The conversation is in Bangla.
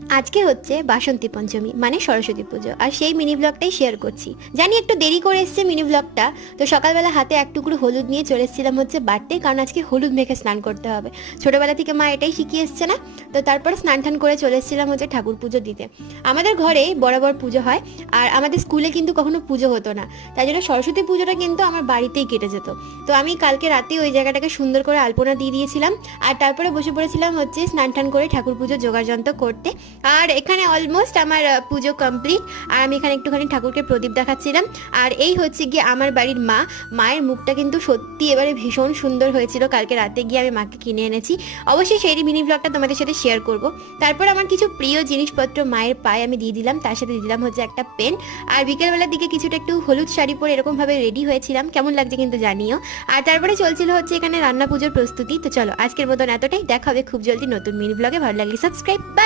আজকে হচ্ছে বাসন্তী পঞ্চমী মানে সরস্বতী পুজো, আর সেই মিনি ব্লগটাই শেয়ার করছি। জানি একটু দেরি করে এসছে মিনি ব্লগটা। তো সকালবেলা হাতে এক টুকরো হলুদ নিয়ে চলে এসেছিলাম হচ্ছে বাড়তে, কারণ আজকে হলুদ মেখে স্নান করতে হবে। ছোটবেলা থেকে মা এটাই শিখিয়ে এসছে না। তো তারপরে স্নান টান করে চলে এসেছিলাম হচ্ছে ঠাকুর পুজো দিতে। আমাদের ঘরে বরাবর পুজো হয়, আর আমাদের স্কুলে কিন্তু কখনো পুজো হতো না। তাই জন্য সরস্বতী পুজোটা কিন্তু আমার বাড়িতেই কেটে যেত। তো আমি কালকে রাতে ওই জায়গাটাকে সুন্দর করে আলপনা দিয়ে দিয়েছিলাম, আর তারপরে বসে পড়েছিলাম হচ্ছে স্নান টান করে ঠাকুর পুজো জোগাড় যন্ত্র করতে। আর এখানে অলমোস্ট আমার পুজো কমপ্লিট। আর আমি এখানে একটুখানি ঠাকুরকে প্রদীপ দেখাচ্ছিলাম। আর এই হচ্ছে গিয়ে আমার বাড়ির মা। মায়ের মুখটা কিন্তু সত্যি এবারে ভীষণ সুন্দর হয়েছিল। কালকে রাতে গিয়ে আমি মাকে কিনে এনেছি। অবশ্যই সেই মিনি ব্লগটা তোমাদের সাথে শেয়ার করব। তারপর আমার কিছু প্রিয় জিনিসপত্র মায়ের পায়ে আমি দিয়ে দিলাম, তার সাথে দিয়ে দিলাম হচ্ছে একটা পেন। আর বিকেলবেলার দিকে কিছুটা একটু হলুদ শাড়ি পরে এরকমভাবে রেডি হয়েছিলাম, কেমন লাগছে কিন্তু জানিও। আর তারপরে চলছিল হচ্ছে এখানে রান্না পুজোর প্রস্তুতি। তো চলো আজকের মতন এতটাই, দেখা হবে খুব জলদি নতুন মিনি ব্লগে। ভালো লাগলে সাবস্ক্রাইব, বাই।